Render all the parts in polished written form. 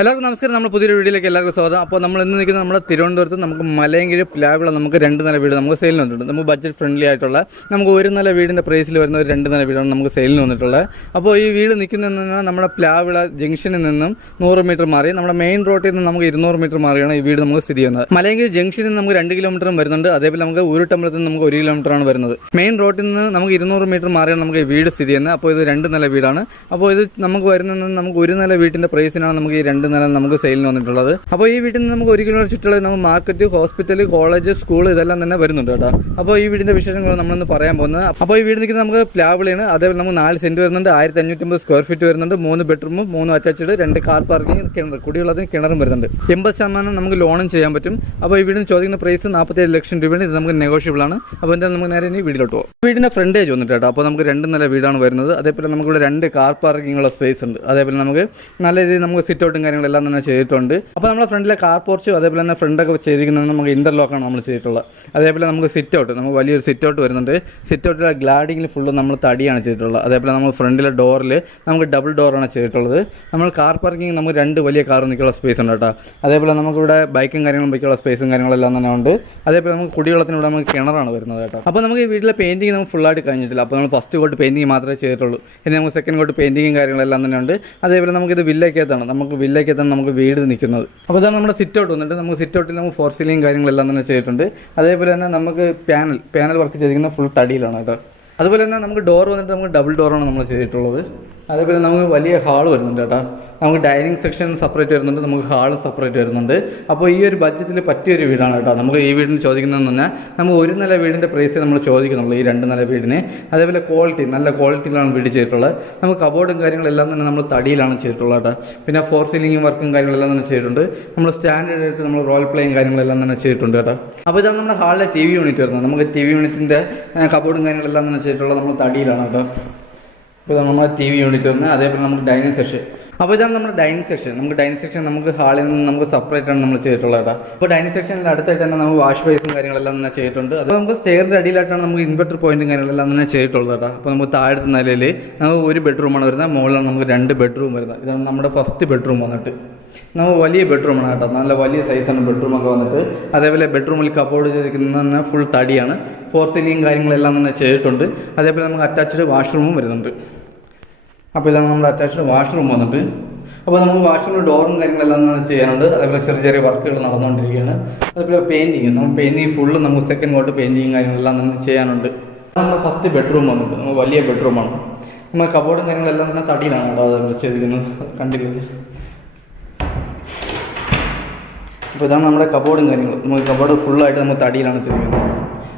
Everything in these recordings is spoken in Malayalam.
എല്ലാവർക്കും നമസ്കാരം. നമ്മൾ പുതിയൊരു വീഡിയോയിലേക്ക് എല്ലാവർക്കും സ്വാഗതം. അപ്പോൾ നമ്മൾ ഇന്ന് നിൽക്കുന്നത് നമ്മുടെ തിരുവനന്തപുരത്ത് നമുക്ക് മലയങ്കിഴ് പ്ലാവിള നമുക്ക് 2 നില വീട് നമുക്ക് സെയിലിന് വന്നിട്ടുണ്ട്. നമുക്ക് ബഡ്ജറ്റ് ഫ്രണ്ട്ലി ആയിട്ടുള്ള നമുക്ക് 1 നില വീടിൻ്റെ പ്രൈസിൽ വരുന്ന ഒരു 2 നില വീടാണ് നമുക്ക് സെയിലിന് വന്നിട്ടുള്ളത്. അപ്പോൾ ഈ വീട് നിൽക്കുന്നതെന്ന് നമ്മുടെ പ്ലാവിള ജംഗ്ഷനിൽ നിന്നും 100 മീറ്റർ മാറി നമ്മുടെ മെയിൻ റോഡിൽ നിന്ന് നമുക്ക് 200 മീറ്റർ മാറിയാണ് ഈ വീട് നമുക്ക് സ്ഥിതി ചെയ്യുന്നത്. മലയങ്കിഴ് ജംഗ്ഷനിൽ നിന്ന് നമുക്ക് 2 കിലോമീറ്ററും വരുന്നുണ്ട്. അതേപോലെ നമുക്ക് ഉരുട്ടമ്പലത്തിൽ നിന്ന് നമുക്ക് 1 കിലോമീറ്ററാണ് വരുന്നത്. മെയിൻ റോഡിൽ നിന്ന് നമുക്ക് 200 മീറ്റർ മാറിയാണ് നമുക്ക് ഈ വീട് സ്ഥിതി ചെയ്യുന്നത്. അപ്പോൾ ഇത് 2 നില വീടാണ്. അപ്പോൾ ഇത് നമുക്ക് വരുന്നത് നമുക്ക് 1 നില വീട്ടിൻ്റെ പ്രൈസിനാണ് നമുക്ക് ഈ 2 നില നമുക്ക് സെയിലിന് വന്നിട്ടുള്ളത്. അപ്പോൾ ഈ വീട്ടിൽ നിന്ന് നമുക്ക് 1 കിലോമീറ്റർ ചുറ്റുള്ള നമുക്ക് മാർക്കറ്റ്, ഹോസ്പിറ്റൽ, കോളേജ്, സ്കൂൾ ഇതെല്ലാം തന്നെ വരുന്നുണ്ട് കേട്ടോ. അപ്പോൾ ഈ വീടിൻ്റെ വിശേഷങ്ങൾ നമ്മളിന്ന് പറയാൻ പോകുന്നത്. അപ്പോൾ ഈ വീട് നിൽക്കുന്നത് നമുക്ക് പ്ലാവിളയാണ്. അതേപോലെ നമുക്ക് 4 സെൻറ്റ് വരുന്നുണ്ട്, 1550 സ്ക്വയർ ഫീറ്റ് വരുന്നുണ്ട്, 3 ബെഡ്റൂമും 3 അറ്റാച്ച്ഡ്, 2 കാർ പാർക്കിംഗ്, കിണർ, കുടിവെള്ളത്തിന് കിണറും വരുന്നുണ്ട്. 80% നമുക്ക് ലോണും ചെയ്യാൻ പറ്റും. അപ്പോൾ ഈ വീടിന് ചോദിക്കുന്ന പ്രൈസ് 47 ലക്ഷം രൂപയാണ്. ഇത് നമുക്ക് നെഗോഷ്യബിൾ ആണ്. അപ്പോൾ എന്തായാലും നമുക്ക് നേരെ ഇനി വീട്ടിലോട്ട് പോകും. വീടിൻ്റെ ഫ്രണ്ടേജ് വന്നിട്ട് കേട്ടോ. അപ്പോൾ നമുക്ക് 2 നില വീടാണ് വരുന്നത്. അതേപോലെ നമുക്കിവിടെ 2 കാർ പാർക്കിംഗ് ഉള്ള സ്പേസ് ഉണ്ട്. അതേപോലെ നമുക്ക് നല്ല രീതിയിൽ നമുക്ക് സിറ്റ് ഔട്ടും കാര്യങ്ങളെല്ലാം തന്നെ ചെയ്തിട്ടുണ്ട്. അപ്പോൾ നമ്മുടെ ഫ്രണ്ടിലെ കാർ പോർച്ചും അതേപോലെ തന്നെ ഫ്രണ്ടൊക്കെ ചെയ്തിരിക്കുന്നത് നമുക്ക് ഇൻ്റർലോക്കാണ് നമ്മൾ ചെയ്തിട്ടുള്ളത്. അതേപോലെ നമുക്ക് സിറ്റ് ഔട്ട്, നമുക്ക് വലിയൊരു സിറ്റ് ഔട്ട് വരുന്നുണ്ട്. സിറ്റ് ഔട്ടിലെ ഗ്ലാഡിങ്ങിൽ ഫുള്ള് നമ്മൾ തടിയാണ് ചെയ്തിട്ടുള്ളത്. അതേപോലെ നമ്മൾ ഫ്രണ്ടിലെ ഡോറിൽ നമുക്ക് ഡബിൾ ഡോറാണ് ചെയ്തിട്ടുള്ളത്. നമ്മൾ കാർ പാർക്കിംഗ് നമുക്ക് 2 വലിയ കാർ നിൽക്കുള്ള സ്പേസ് ഉണ്ട് കേട്ടോ. അതേപോലെ നമുക്കിവിടെ ബൈക്കും കാര്യങ്ങളും വയ്ക്കുള്ള സ്പേസും കാര്യങ്ങളെല്ലാം തന്നെ ഉണ്ട്. അതേപോലെ നമുക്ക് കുടിവെള്ളത്തിനൂടെ നമുക്ക് കിണറാണ് വരുന്നത് കേട്ടോ. അപ്പോൾ നമുക്ക് ഈ വീട്ടിലെ പെയിൻറ്റിങ് നമുക്ക് ഫുള്ളായിട്ട് കഴിഞ്ഞിട്ടില്ല. അപ്പോൾ നമ്മൾ ഫസ്റ്റ് കോട്ട് പെയിൻറ്റിങ് മാത്രമേ ചെയ്തിട്ടുള്ളൂ. ഇനി നമുക്ക് സെക്കൻഡ് കോട്ട് പെയിൻറ്റിങ്ങും കാര്യങ്ങളെല്ലാം തന്നെ ഉണ്ട്. അതേപോലെ നമുക്കിത് വില്ലയ്ക്കകത്താണ് നമുക്ക് വീട് നിൽക്കുന്നത്. അപ്പോൾ ഇതാണ് നമ്മുടെ സിറ്റ് ഔട്ട് വന്നിട്ട് നമുക്ക് സിറ്റ് ഔട്ടിൽ നമുക്ക് 4 സീലിംഗ് കാര്യങ്ങളെല്ലാം തന്നെ ചെയ്തിട്ടുണ്ട്. അതേപോലെ തന്നെ നമുക്ക് പാനൽ വർക്ക് ചെയ്തിരിക്കുന്നത് ഫുൾ തടിയിലാണ് കേട്ടോ. അതുപോലെ തന്നെ നമുക്ക് ഡോർ വന്നിട്ട് നമുക്ക് ഡബിൾ ഡോറാണ് നമ്മൾ ചെയ്തിട്ടുള്ളത്. അതേപോലെ നമുക്ക് വലിയ ഹാൾ വരുന്നുണ്ട് കേട്ടോ. നമുക്ക് ഡൈനിങ് സെക്ഷൻ സെപ്പറേറ്റ് വരുന്നുണ്ട്, നമുക്ക് ഹാൾ സെപ്പറേറ്റ് വരുന്നുണ്ട്. അപ്പോൾ ഈ ഒരു ബഡ്ജറ്റിൽ പറ്റിയൊരു വീടാണ് കേട്ടോ. നമുക്ക് ഈ വീടിന് ചോദിക്കുന്നതെന്ന് പറഞ്ഞാൽ നമുക്ക് 1 നില വീടിൻ്റെ പ്രൈസ് നമ്മൾ ചോദിക്കുന്നുള്ളൂ ഈ 2 നില വീടിന്. അതേപോലെ നല്ല ക്വാളിറ്റിയിലാണ് വീട് ചെയ്തിട്ടുള്ളത്. നമുക്ക് കബോർഡും കാര്യങ്ങളെല്ലാം തന്നെ നമ്മൾ തടിയിലാണ് ചെയ്തിട്ടുള്ളത് കേട്ടോ. പിന്നെ 4 സീലിംഗും വർക്കും കാര്യങ്ങളെല്ലാം തന്നെ ചെയ്തിട്ടുണ്ട്. നമ്മൾ സ്റ്റാൻഡേർഡ് ആയിട്ട് നമ്മൾ റോൾ പ്ലേയും കാര്യങ്ങളെല്ലാം തന്നെ ചെയ്തിട്ടുണ്ട് കേട്ടോ. അപ്പോൾ ഇതാണ് നമ്മുടെ ഹാളിലെ TV യൂണിറ്റ് വരുന്നത്. നമുക്ക് TV യൂണിറ്റിൻ്റെ കബോർഡും കാര്യങ്ങളെല്ലാം തന്നെ ചെയ്തിട്ടുള്ളത് നമ്മൾ തടിയിലാണ് കേട്ടോ. അപ്പോൾ ഇതാണ് നമ്മുടെ TV യൂണിറ്റ് വരുന്നത്. അതേപോലെ നമുക്ക് ഡൈനിങ് സെക്ഷൻ. അപ്പോൾ ഇതാണ് നമ്മുടെ ഡൈനിങ് സെക്ഷൻ. നമുക്ക് ഹാളിൽ നിന്ന് നമുക്ക് സെപ്പറേറ്റ് ആണ് നമ്മൾ ചെയ്തിട്ടുള്ളത് കേട്ടോ. അപ്പോൾ ഡൈനിങ് സെക്ഷനിൽ അടുത്തായിട്ട് തന്നെ നമുക്ക് വാഷ് ബേസും കാര്യങ്ങളെല്ലാം തന്നെ ചെയ്തിട്ടുണ്ട്. അപ്പോൾ നമുക്ക് സ്റ്റെയറിൻ്റെ അടിയിലായിട്ടാണ് നമുക്ക് ഇൻവെർട്ടർ പോയിന്റും കാര്യങ്ങളെല്ലാം തന്നെ ചെയ്തിട്ടുള്ളത് കേട്ടോ. അപ്പോൾ നമുക്ക് താഴത്തെ നിലയിൽ നമുക്ക് 1 ബെഡ്റൂമാണ് വരുന്നത്, മുകളിലാണ് നമുക്ക് 2 ബെഡ്റൂം വരുന്നത്. ഇതാണ് നമ്മുടെ ഫസ്റ്റ് ബെഡ്റൂം വന്നിട്ട്. നമുക്ക് വലിയ ബെഡ്റൂമാണ് കേട്ടോ, നല്ല വലിയ സൈസാണ് ബെഡ്റൂമൊക്കെ വന്നിട്ട്. അതേപോലെ ബെഡ്റൂമിൽ കബോർഡ് ചെയ്തിരിക്കുന്നത് തന്നെ ഫുൾ തടിയാണ്. 4 സീലിംഗ് കാര്യങ്ങളെല്ലാം തന്നെ ചെയ്തിട്ടുണ്ട്. അതേപോലെ നമുക്ക് അറ്റാച്ച്ഡ് വാഷ്റൂമും വരുന്നുണ്ട്. അപ്പോൾ ഇതാണ് നമ്മുടെ അറ്റാച്ച്ഡ് വാഷ്റൂം വന്നിട്ട്. അപ്പോൾ നമുക്ക് വാഷ്റൂമിൽ ഡോറും കാര്യങ്ങളെല്ലാം തന്നെ ചെയ്യാനുണ്ട്. അതേപോലെ ചെറിയ വർക്കുകൾ നടന്നുകൊണ്ടിരിക്കുകയാണ്. അതേപോലെ പെയിൻറ്റിങ് ഫുള്ള് നമുക്ക് സെക്കൻഡ് കോട്ട് പെയിൻറ്റിങ്ങും കാര്യങ്ങളെല്ലാം തന്നെ ചെയ്യാനുണ്ട്. നമ്മുടെ ഫസ്റ്റ് ബെഡ്റൂം വന്നിട്ട് നമുക്ക് വലിയ ബെഡ്റൂമാണ്. നമ്മൾ കബോർഡും കാര്യങ്ങളെല്ലാം തന്നെ തടിയിലാണ് കേട്ടോ അത് ചെയ്തിരിക്കുന്നത്, കണ്ടിരിക്കുന്നത്. അപ്പോൾ ഇതാണ് നമ്മുടെ കബോർഡും കാര്യങ്ങൾ. നമുക്ക് കബോർഡ് ഫുള്ളായിട്ട് നമുക്ക് തടിയിലാണ് ചെയ്തിരിക്കുന്നത്.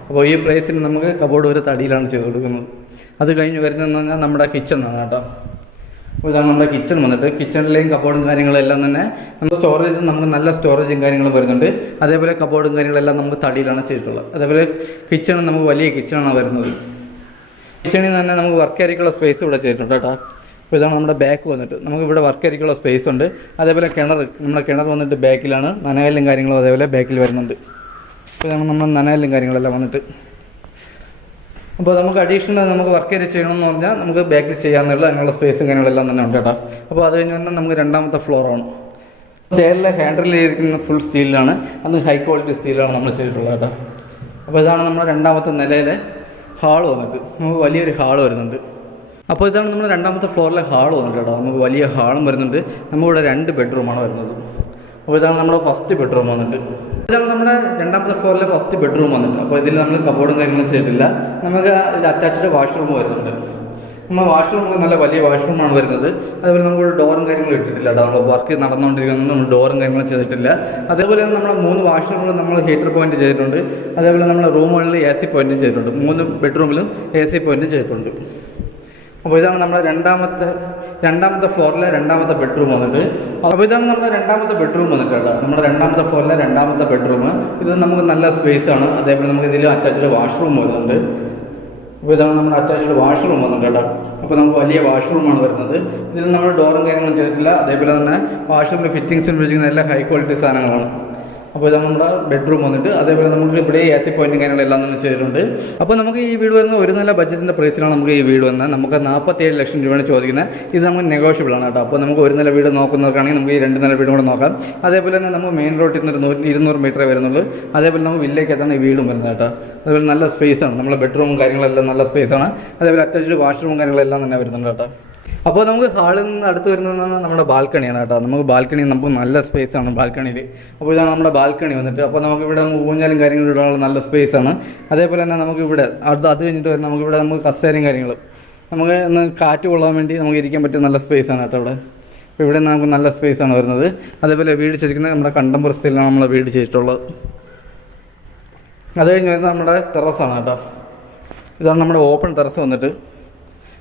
അപ്പോൾ ഈ പ്രൈസിന് നമുക്ക് കബോർഡ് ഒരു തടിയിലാണ് ചെയ്ത് കൊടുക്കുന്നത്. അത് കഴിഞ്ഞ് വരുന്നതെന്ന് പറഞ്ഞാൽ നമ്മുടെ കിച്ചണാണ് കേട്ടോ. അപ്പോൾ ഇതാണ് നമ്മുടെ കിച്ചൺ വന്നിട്ട്. കിച്ചണിലെയും കബോർഡും കാര്യങ്ങളെല്ലാം തന്നെ നമുക്ക് സ്റ്റോറേജ്, നമുക്ക് നല്ല സ്റ്റോറേജും കാര്യങ്ങളും വരുന്നുണ്ട്. അതേപോലെ കബോർഡും കാര്യങ്ങളെല്ലാം നമുക്ക് തടിയിലാണ് ചെയ്തിട്ടുള്ളത്. അതേപോലെ കിച്ചൺ നമുക്ക് വലിയ കിച്ചണാണ് വരുന്നത്. കിച്ചണിൽ തന്നെ നമുക്ക് വർക്ക് ഏരിയക്കുള്ള സ്പേസ് ഇവിടെ ചെയ്തിട്ടുണ്ട് കേട്ടോ. അപ്പോൾ ഇതാണ് നമ്മുടെ ബാക്ക് വന്നിട്ട്. നമുക്ക് ഇവിടെ വർക്ക് ഏരിയക്കുള്ള സ്പേസ് ഉണ്ട്. അതേപോലെ നമ്മുടെ കിണർ വന്നിട്ട് ബാക്കിലാണ്. നനകല്ലും കാര്യങ്ങളും അതേപോലെ ബാക്കിൽ വരുന്നുണ്ട്. അപ്പോൾ ഇതാണ് നമ്മുടെ നനകല്ലും കാര്യങ്ങളെല്ലാം വന്നിട്ട്. അപ്പോൾ നമുക്ക് അഡീഷണൽ നമുക്ക് വർക്ക് ഏരിയ ചെയ്യണമെന്ന് പറഞ്ഞാൽ നമുക്ക് ബാക്കിൽ ചെയ്യാമെന്നുള്ള അതിനുള്ള സ്പേസും കാര്യങ്ങളെല്ലാം തന്നെ ഉണ്ട് കേട്ടോ. അപ്പോൾ അത് കഴിഞ്ഞ് വന്നാൽ നമുക്ക് 2ാമത്തെ ഫ്ലോറാണ്. ചെയറിലെ ഹാൻഡിൽ ചെയ്തിരിക്കുന്ന ഫുൾ സ്റ്റീലാണ്, അത് ഹൈ ക്വാളിറ്റി സ്റ്റീലാണ് നമ്മൾ ചെയ്തിട്ടുള്ളത് കേട്ടോ. അപ്പോൾ ഇതാണ് നമ്മുടെ 2ാമത്തെ നിലയിലെ ഹാള് വന്നിട്ട്. നമുക്ക് വലിയൊരു ഹാള് വരുന്നുണ്ട്. അപ്പോൾ ഇതാണ് നമ്മുടെ 2ാമത്തെ ഫ്ലോറിലെ ഹാള് വന്നിട്ട് കേട്ടോ. നമുക്ക് വലിയ ഹാളും വരുന്നുണ്ട്. നമുക്കിവിടെ 2 ബെഡ്റൂമാണ് വരുന്നത്. അപ്പോൾ ഇതാണ് നമ്മുടെ ഫസ്റ്റ് ബെഡ്റൂം വന്നിട്ട്. ഇതാണ് നമ്മുടെ 2ാമത്തെ ഫ്ലോറിലെ ഫസ്റ്റ് ബെഡ്റൂം വന്നിട്ട്. അപ്പോൾ ഇതിൽ നമ്മൾ കബോർഡും കാര്യങ്ങളും ചെയ്തിട്ടില്ല. നമുക്ക് ഇതിൽ അറ്റാച്ച്ഡ് വാഷ്റൂം വരുന്നുണ്ട്. നമ്മൾ വാഷ്റൂം നല്ല വലിയ വാഷ്റൂമാണ് വരുന്നത്. അതേപോലെ നമുക്ക് ഡോറും കാര്യങ്ങളും ഇട്ടിട്ടില്ല കേട്ടോ. നമ്മൾ വർക്ക് നടന്നുകൊണ്ടിരിക്കുന്നത് നമ്മൾ ഡോറും കാര്യങ്ങളും ചെയ്തിട്ടില്ല. അതേപോലെ തന്നെ നമ്മുടെ 3 വാഷ്റൂമിലും നമ്മൾ ഹീറ്റർ പോയിന്റ് ചെയ്തിട്ടുണ്ട്. അതേപോലെ നമ്മുടെ റൂമുകളിൽ AC പോയിന്റും ചെയ്തിട്ടുണ്ട്. 3 ബെഡ്റൂമിലും AC പോയിന്റും ചെയ്തിട്ടുണ്ട്. അപ്പോൾ ഇതാണ് നമ്മുടെ രണ്ടാമത്തെ ഫ്ലോറിലെ 2ാമത്തെ ബെഡ്റൂം വന്നിട്ട്. അപ്പോൾ ഇതാണ് നമ്മുടെ 2ാമത്തെ ബെഡ്റൂം വന്നിട്ട് കേട്ടോ. നമ്മുടെ 2ാമത്തെ ഫ്ലോറിലെ 2ാമത്തെ ബെഡ്റൂം. ഇത് നമുക്ക് നല്ല സ്പേസാണ്. അതേപോലെ നമുക്ക് ഇതിൽ അറ്റാച്ച്ഡ് വാഷ്റൂം വരുന്നുണ്ട്. അപ്പോൾ ഇതാണ് നമ്മുടെ അറ്റാച്ച്ഡ് വാഷ്റൂം വന്നിട്ട് കേട്ടോ. അപ്പോൾ നമുക്ക് വലിയ വാഷ്റൂമാണ് വരുന്നത്. ഇതിൽ നമ്മൾ ഡോറും കാര്യങ്ങളും ചെയ്തിട്ടില്ല. അതേപോലെ തന്നെ വാഷ്റൂമിൽ ഫിറ്റിങ്സിന് ഉപയോഗിക്കുന്ന എല്ലാ ഹൈ ക്വാളിറ്റി സാധനങ്ങളാണ്. അപ്പോൾ ഇതാണ് നമ്മുടെ ബെഡ്റൂം വന്നിട്ട്. അതേപോലെ നമുക്ക് ഇവിടെ AC പോയിന്റും കാര്യങ്ങളെല്ലാം തന്നെ ചെയ്തിട്ടുണ്ട്. അപ്പോൾ നമുക്ക് ഈ വീട് വരുന്ന ഒരു നല്ല ബഡ്ജറ്റിൻ്റെ പ്രൈസിലാണ് നമുക്ക് ഈ വീട് വന്നത്. നമുക്ക് 47 ലക്ഷം രൂപയാണ് ചോദിക്കുന്നത്. ഇത് നമുക്ക് നെഗോഷ്യബിൾ ആണ് കേട്ടോ. അപ്പോൾ നമുക്ക് ഒരു നില വീട് നോക്കുന്നവർക്കാണെങ്കിൽ നമുക്ക് ഈ 2 നില വീടും കൂടെ നോക്കാം. അതേപോലെ തന്നെ നമുക്ക് മെയിൻ റോഡിൽ നിന്ന് 200 മീറ്ററേ വരുന്നുള്ളൂ. അതേപോലെ നമുക്ക് വില്ലേക്കകത്താണ് ഈ വീടും വരുന്നത് കേട്ടോ. അതുപോലെ നല്ല സ്പേസാണ്, നമ്മളെ ബെഡ്റൂമും കാര്യങ്ങളെല്ലാം നല്ല സ്പേസാണ്. അതേപോലെ അറ്റാച്ച്ഡ് വാഷ്റൂമും കാര്യങ്ങളെല്ലാം തന്നെ വരുന്നുണ്ട് കേട്ടോ. അപ്പോൾ നമുക്ക് ഹാളിൽ നിന്ന് അടുത്ത് വരുന്നതെന്ന് നമ്മുടെ ബാൽക്കണിയാണ് കേട്ടോ. നമുക്ക് ബാൽക്കണി നമുക്ക് നല്ല സ്പേസാണ് ബാൽക്കണിയിൽ. അപ്പോൾ ഇതാണ് നമ്മുടെ ബാൽക്കണി വന്നിട്ട്. അപ്പോൾ നമുക്കിവിടെ ഊഞ്ഞാലും കാര്യങ്ങളും ഇടാനുള്ള നല്ല സ്പേസാണ്. അതേപോലെ തന്നെ നമുക്കിവിടെ അത് കഴിഞ്ഞിട്ട് വരുന്ന നമുക്കിവിടെ നമുക്ക് കസേരയും കാര്യങ്ങളും നമുക്ക് ഒന്ന് കാറ്റ് കൊള്ളാൻ വേണ്ടി നമുക്ക് ഇരിക്കാൻ പറ്റിയ നല്ല സ്പേസാണ് കേട്ടോ ഇവിടെ. അപ്പോൾ ഇവിടെ നമുക്ക് നല്ല സ്പേസാണ് വരുന്നത്. അതേപോലെ വീട് ചെയ്തിരിക്കുന്നത് നമ്മുടെ കണ്ടംപററി സ്റ്റൈലിലാണ് നമ്മളെ വീട് ചെയ്തിട്ടുള്ളത്. അത് കഴിഞ്ഞ് വരുന്നത് നമ്മുടെ ടെറസാണ് കേട്ടോ. ഇതാണ് നമ്മുടെ ഓപ്പൺ ടെറസ് വന്നിട്ട്.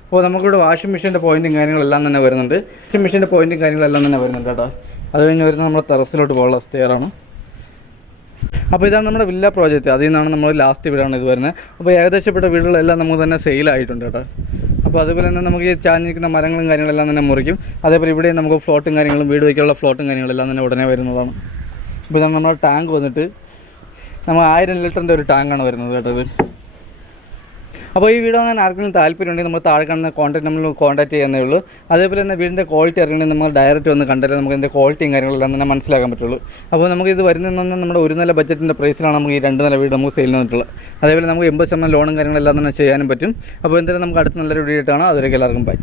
അപ്പോൾ നമുക്കിവിടെ വാഷിംഗ് മെഷീൻ്റെ പോയിൻറ്റും കാര്യങ്ങളെല്ലാം തന്നെ വരുന്നുണ്ട്. വാഷിംഗ് മെഷീൻ്റെ പോയിൻറ്റും കാര്യങ്ങളെല്ലാം തന്നെ വരുന്നുണ്ട് കേട്ടോ. അത് കഴിഞ്ഞ് വരുന്നത് നമ്മുടെ ടെറസിലോട്ട് പോകാനുള്ള സ്റ്റെയറാണ്. അപ്പോൾ ഇതാണ് നമ്മുടെ വില്ല പ്രോജക്റ്റ്. അതിൽ നിന്നാണ് നമ്മൾ ലാസ്റ്റ് വീടാണ് ഇത് വരുന്നത്. അപ്പോൾ ഏകദേശപ്പെട്ട വീടുകളെല്ലാം നമുക്ക് തന്നെ സെയിലായിട്ടുണ്ട് കേട്ടോ. അപ്പോൾ അതുപോലെ തന്നെ നമുക്ക് ഈ ചാഞ്ഞിരിക്കുന്ന മരങ്ങളും കാര്യങ്ങളെല്ലാം തന്നെ മുറിക്കും. അതേപോലെ ഇവിടെ നമുക്ക് ഫ്ലോട്ടും കാര്യങ്ങളും വീട് വയ്ക്കാനുള്ള ഫ്ലോട്ടും കാര്യങ്ങളെല്ലാം തന്നെ ഉടനെ വരുന്നതാണ്. ഇപ്പോൾ ഇതാണ് നമ്മുടെ ടാങ്ക് വന്നിട്ട് നമ്മൾ 1000 ലിറ്ററിൻ്റെ ഒരു ടാങ്കാണ് വരുന്നത് കേട്ടോ ഇത്. അപ്പോൾ ഈ വീഡിയോ ഞാൻ ആർക്കെങ്കിലും താല്പര്യമുണ്ടെങ്കിൽ നമ്മൾ താഴെ കാണുന്ന കോൺടാക്ട് നമ്മൾ കോൺടാക്ട് ചെയ്യുന്നേ ഉള്ളൂ. അതേപോലെ തന്നെ വീടിൻ്റെ ക്വാളിറ്റി അറിയണമെങ്കിൽ നമ്മൾ ഡയറക്റ്റ് വന്ന് കണ്ടാലേ നമുക്ക് ഇതിൻ്റെ ക്വാളിറ്റിയും കാര്യങ്ങളെല്ലാം തന്നെ മനസ്സിലാക്കാൻ പറ്റുള്ളൂ. അപ്പോൾ നമുക്ക് ഇത് വരുന്നതെന്ന് നമ്മുടെ ഒരു നില ബഡ്ജറ്റിൻ്റെ പ്രൈസിലാണ് നമുക്ക് ഈ 2 നില വീട് നമുക്ക് സെയിൽ വന്നിട്ടുള്ളത്. അതേപോലെ നമുക്ക് 80% ലോണും കാര്യങ്ങളെല്ലാം തന്നെ ചെയ്യാനും പറ്റും. അപ്പോൾ എന്തായാലും നമുക്ക് അടുത്ത നല്ലൊരു വീഡിയോ ആയിട്ടാണ്. അതുവരെയൊക്കെ എല്ലാവർക്കും ബൈ.